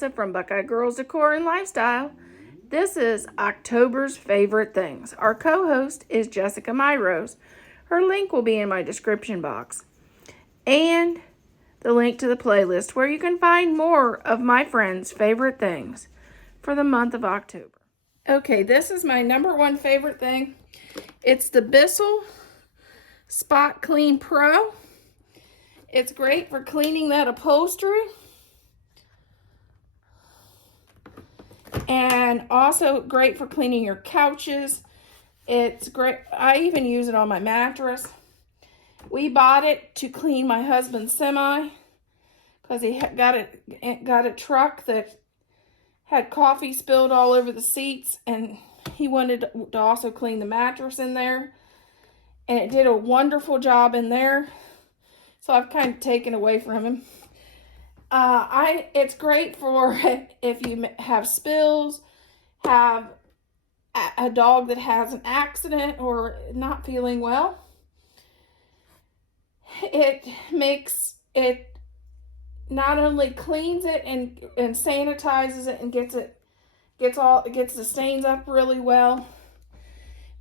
Melissa from Buckeye Girls Decor and Lifestyle. This is October's Favorite Things. Our co-host is Jessica Myrose. Her link will be in my description box. And the link to the playlist where you can find more of my friends' favorite things for the month of October. Okay, this is my number one favorite thing. It's the Bissell Spot Clean Pro. It's great for cleaning that upholstery. And also great for cleaning your couches. It's great. I even use it on my mattress. We bought it to clean my husband's semi because he got a truck that had coffee spilled all over the seats, and he wanted to also clean the mattress in there. And it did a wonderful job in there. So I've kind of taken away from him. It's great for if you have spills, have a dog that has an accident or not feeling well. It not only cleans it and sanitizes it and gets the stains up really well,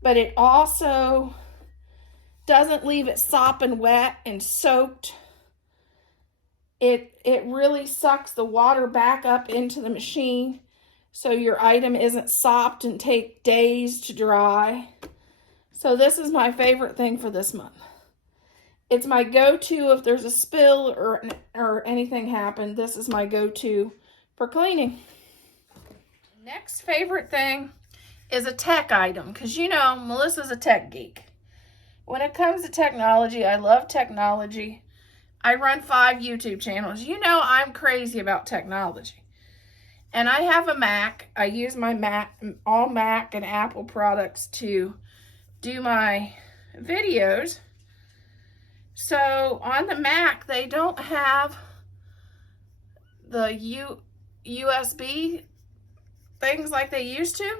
but it also doesn't leave it sopping wet and soaked. It really sucks the water back up into the machine so your item isn't sopped and take days to dry. So this is my favorite thing for this month. It's my go-to if there's a spill or anything happened. This is my go-to for cleaning. Next favorite thing is a tech item, because you know Melissa's a tech geek. When it comes to technology, I love technology. I run 5 YouTube channels. You know I'm crazy about technology. And I have a Mac. I use my Mac, all Mac and Apple products to do my videos. So on the Mac, they don't have the USB things like they used to.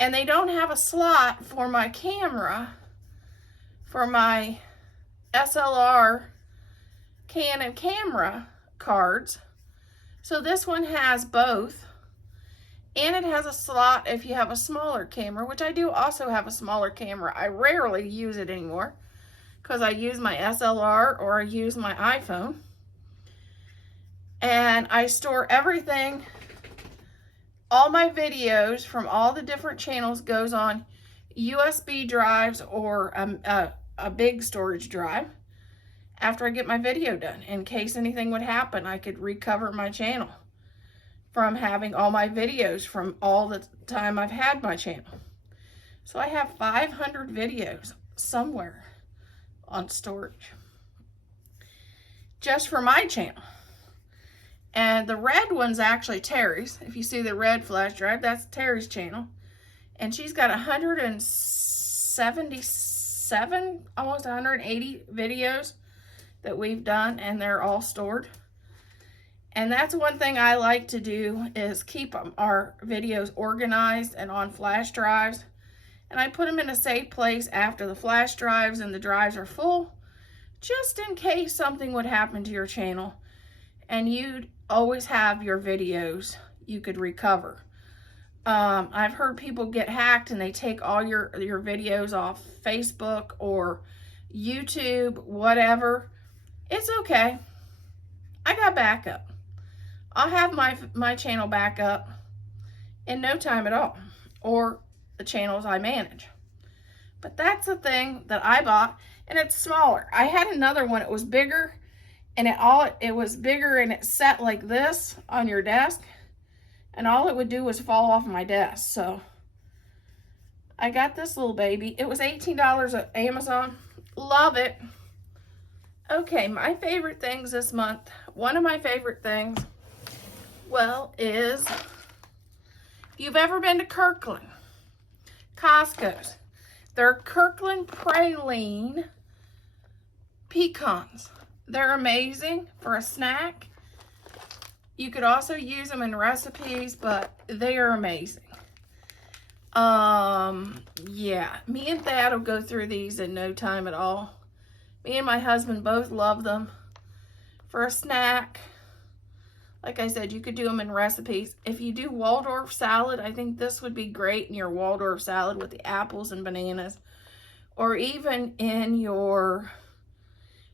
And they don't have a slot for my camera, for my SLR Canon camera cards. So this one has both, and it has a slot if you have a smaller camera, which I do also have a smaller camera. I rarely use it anymore because I use my SLR or I use my iPhone, and I store everything. All my videos from all the different channels goes on USB drives or a big storage drive. After I get my video done, in case anything would happen, I could recover my channel from having all my videos from all the time I've had my channel. So I have 500 videos somewhere on storage just for my channel. And the red one's actually Terry's. If you see the red flash drive, that's Terry's channel. And she's got 177, almost 180 videos that we've done, and they're all stored. And that's one thing I like to do, is keep our videos organized and on flash drives. And I put them in a safe place after the flash drives and the drives are full, just in case something would happen to your channel and you'd always have your videos you could recover. I've heard people get hacked and they take all your videos off Facebook or YouTube, whatever. It's okay. I got backup. I'll have my channel back up in no time at all, or the channels I manage. But that's the thing that I bought, and it's smaller. I had another one. It was bigger, and it was bigger, and it sat like this on your desk, and all it would do was fall off my desk. So I got this little baby. It was $18 at Amazon. Love it. Okay, my favorite things this month. One of my favorite things, well, is if you've ever been to Kirkland, Costco's, they're Kirkland praline pecans. They're amazing for a snack. You could also use them in recipes, but they are amazing. Yeah, me and Thad will go through these in no time at all. Me and my husband both love them for a snack. Like I said, you could do them in recipes. If you do Waldorf salad, I think this would be great in your Waldorf salad with the apples and bananas. Or even in your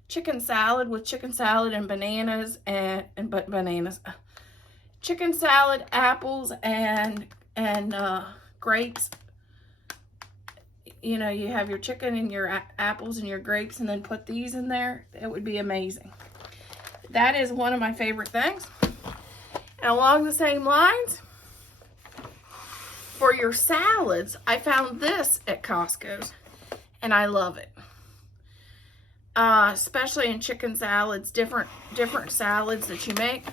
chicken salad with chicken salad and bananas chicken salad, apples, and grapes. You know, you have your chicken and your apples and your grapes, and then put these in there. It would be amazing. That is one of my favorite things. And along the same lines, for your salads, I found this at Costco's, and I love it. Especially in chicken salads, different salads that you make.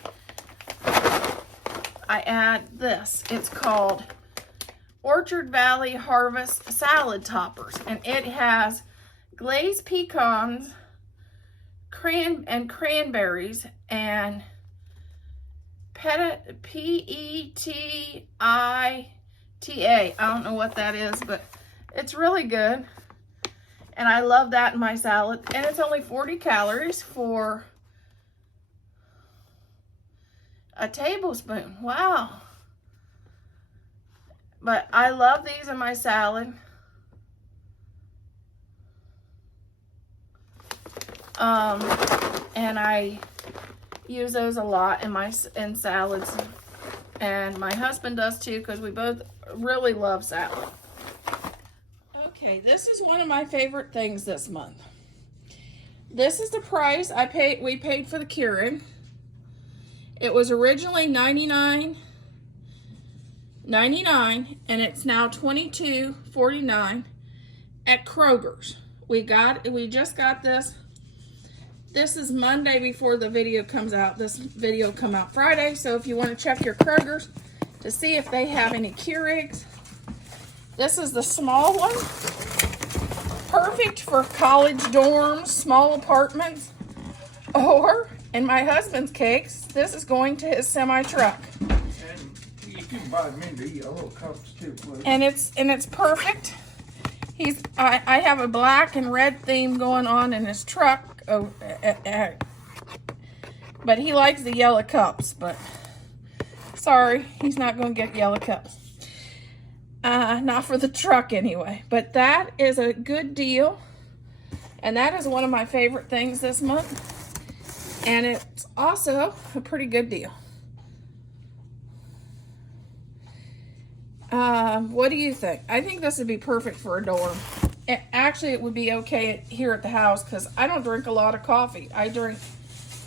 I add this. It's called Orchard Valley Harvest Salad Toppers, and it has glazed pecans, cranberries, and P-E-T-I-T-A. I don't know what that is, but it's really good. And I love that in my salad. And it's only 40 calories for a tablespoon. Wow. But I love these in my salad. And I use those a lot in salads. And my husband does too, because we both really love salad. Okay, this is one of my favorite things this month. This is the price we paid for the Keurig. It was originally $99.99, and it's now $22.49 at Kroger's. We just got this. This is Monday before the video comes out. This video will come out Friday, so if you want to check your Kroger's to see if they have any Keurigs. This is the small one. Perfect for college dorms, small apartments, or in my husband's case, this is going to his semi-truck. And you can buy Mindy yellow cups too, please. And it's perfect. I have a black and red theme going on in his truck. But he likes the yellow cups, but sorry, he's not going to get yellow cups. Not for the truck anyway. But that is a good deal. And that is one of my favorite things this month. And it's also a pretty good deal. What do you think? I think this would be perfect for a dorm. Actually, it would be okay here at the house because I don't drink a lot of coffee. I drink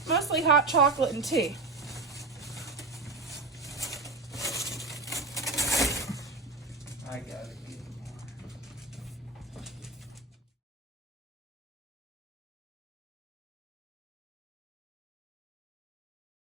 mostly hot chocolate and tea. I got it.